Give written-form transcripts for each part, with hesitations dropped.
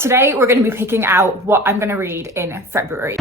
Today we're going to be picking out what I'm going to read in February.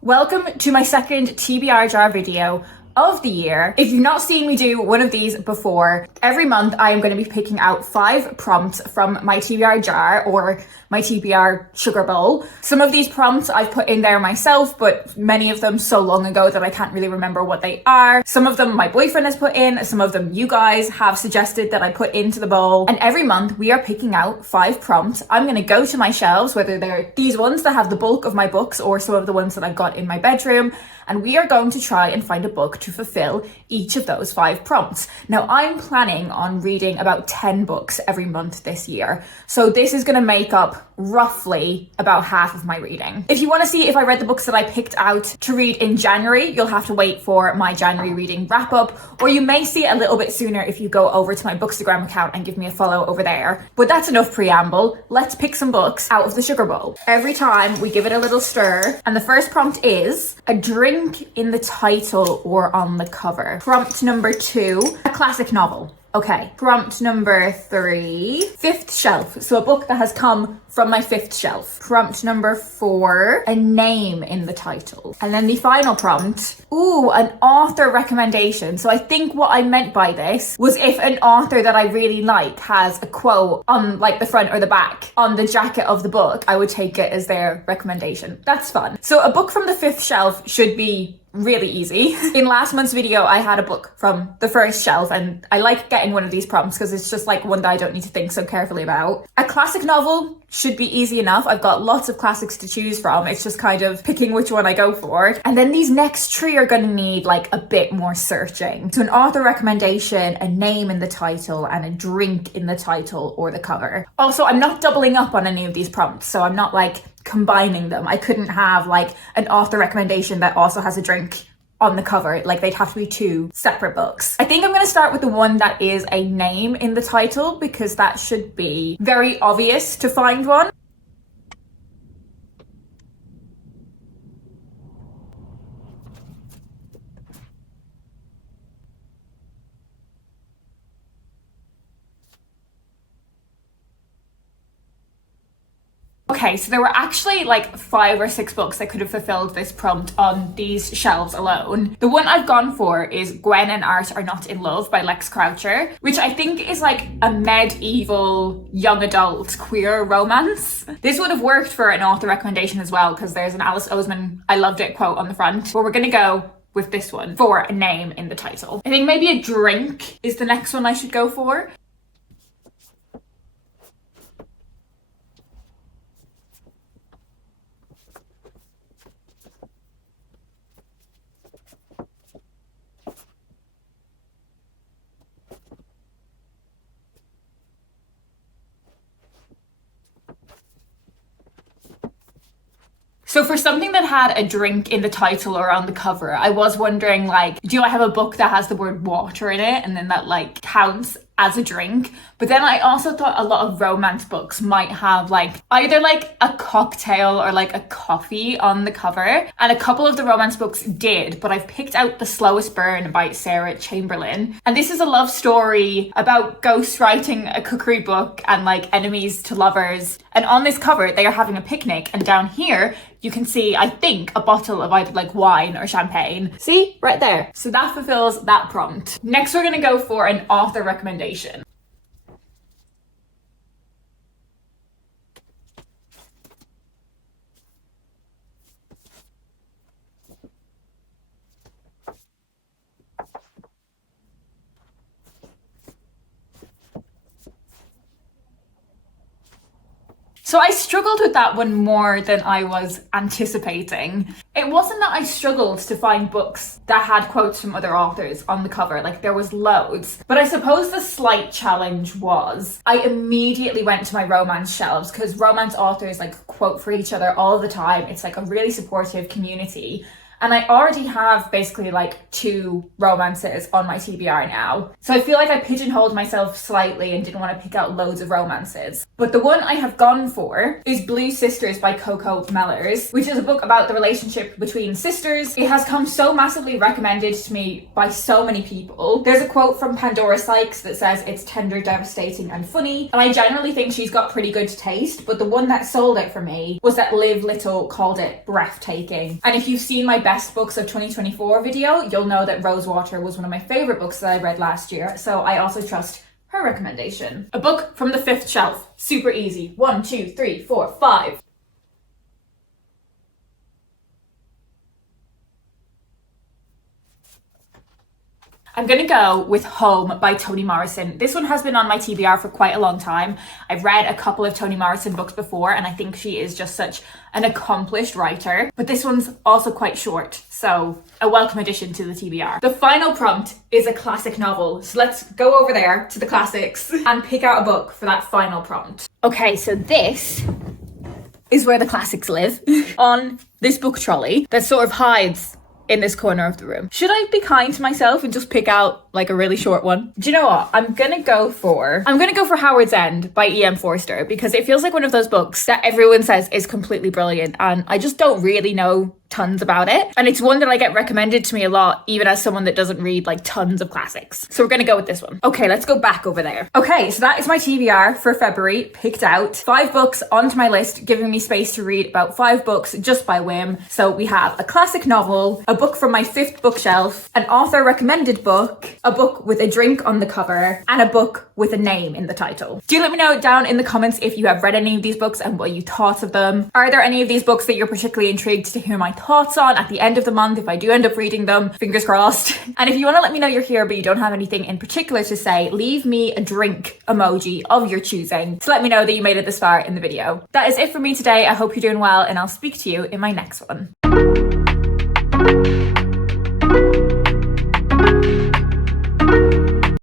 Welcome to my second TBR jar video of the year. If you've not seen me do one of these before, every month I am going to be picking out 5 prompts from my TBR jar or my TBR sugar bowl. Some of these prompts I've put in there myself, but many of them so long ago that I can't really remember what they are. Some of them my boyfriend has put in, some of them you guys have suggested that I put into the bowl. And every month we are picking out 5 prompts. I'm going to go to my shelves, whether they're these ones that have the bulk of my books or some of the ones that I've got in my bedroom, and we are going to try and find a book to fulfill each of those 5 prompts. Now, I'm planning on reading about 10 books every month this year, so this is going to make up roughly about half of my reading. If you want to see if I read the books that I picked out to read in January, you'll have to wait for my January reading wrap up, or you may see it a little bit sooner if you go over to my Bookstagram account and give me a follow over there. But that's enough preamble. Let's pick some books out of the sugar bowl. Every time we give it a little stir, and the first prompt is a drink in the title or on the cover. Prompt number 2, a classic novel. Okay. Prompt number 3, 5th shelf. So a book that has come from my 5th shelf. Prompt number 4, a name in the title. And then the final prompt, an author recommendation. So I think what I meant by this was if an author that I really like has a quote on like the front or the back on the jacket of the book, I would take it as their recommendation. That's fun. So a book from the 5th shelf should be really easy. In last month's video, I had a book from the 1st shelf, and I like getting one of these prompts because it's just like one that I don't need to think so carefully about. A classic novel should be easy enough. I've got lots of classics to choose from. It's just kind of picking which one I go for. And then these next 3 are going to need like a bit more searching. So an author recommendation, a name in the title, and a drink in the title or the cover. Also, I'm not doubling up on any of these prompts, so I'm not like combining them. I couldn't have like an author recommendation that also has a drink on the cover. Like, they'd have to be 2 separate books. I think I'm going to start with the one that is a name in the title because that should be very obvious to find one. Okay, so there were actually like 5 or 6 books that could have fulfilled this prompt on these shelves alone. The one I've gone for is Gwen and Art Are Not in Love by Lex Croucher, which I think is like a medieval young adult queer romance. This would have worked for an author recommendation as well because there's an Alice Oseman "I loved it" quote on the front, but we're gonna go with this one for a name in the title. I think maybe a drink is the next one I should go for. So for something that had a drink in the title or on the cover, I was wondering like, do I have a book that has the word water in it and then that like counts as a drink? But then I also thought a lot of romance books might have like either like a cocktail or like a coffee on the cover, and a couple of the romance books did, but I've picked out The Slowest Burn by Sarah Chamberlain, and this is a love story about ghostwriting a cookery book and like enemies to lovers. And on this cover they are having a picnic, and down here you can see, I think, a bottle of either like wine or champagne. See? Right there. So that fulfills that prompt. Next we're gonna go for an author recommendation. So I struggled with that one more than I was anticipating. It wasn't that I struggled to find books that had quotes from other authors on the cover, like there was loads. But I suppose the slight challenge was I immediately went to my romance shelves because romance authors like quote for each other all the time. It's like a really supportive community. And I already have basically like 2 romances on my TBR now. So I feel like I pigeonholed myself slightly and didn't want to pick out loads of romances. But the one I have gone for is Blue Sisters by Coco Mellers, which is a book about the relationship between sisters. It has come so massively recommended to me by so many people. There's a quote from Pandora Sykes that says it's tender, devastating and funny. And I generally think she's got pretty good taste, but the one that sold it for me was that Liv Little called it breathtaking. And if you've seen my best books of 2024 video, you'll know that Rosewater was one of my favorite books that I read last year, so I also trust her recommendation. A book from the 5th shelf. Super easy. 1, 2, 3, 4, 5. I'm gonna go with Home by Toni Morrison. This one has been on my TBR for quite a long time. I've read a couple of Toni Morrison books before, and I think she is just such an accomplished writer. But this one's also quite short, so a welcome addition to the TBR. The final prompt is a classic novel. So let's go over there to the classics and pick out a book for that final prompt. Okay, so this is where the classics live on this book trolley that sort of hides in this corner of the room. Should I be kind to myself and just pick out like a really short one? Do you know what? I'm gonna go for Howard's End by E.M. Forster, because it feels like one of those books that everyone says is completely brilliant, and I just don't really know tons about it. And it's one that I get recommended to me a lot, even as someone that doesn't read like tons of classics. So we're gonna go with this one. Okay, let's go back over there. Okay, so that is my TBR for February, picked out 5 books onto my list, giving me space to read about 5 books just by whim. So we have a classic novel, a book from my 5th bookshelf, an author recommended book, a book with a drink on the cover, and a book with a name in the title. Do let me know down in the comments if you have read any of these books and what you thought of them. Are there any of these books that you're particularly intrigued to hear my thoughts on at the end of the month if I do end up reading them? Fingers crossed. And if you want to let me know you're here but you don't have anything in particular to say, leave me a drink emoji of your choosing to let me know that you made it this far in the video. That is it for me today. I hope you're doing well, and I'll speak to you in my next one.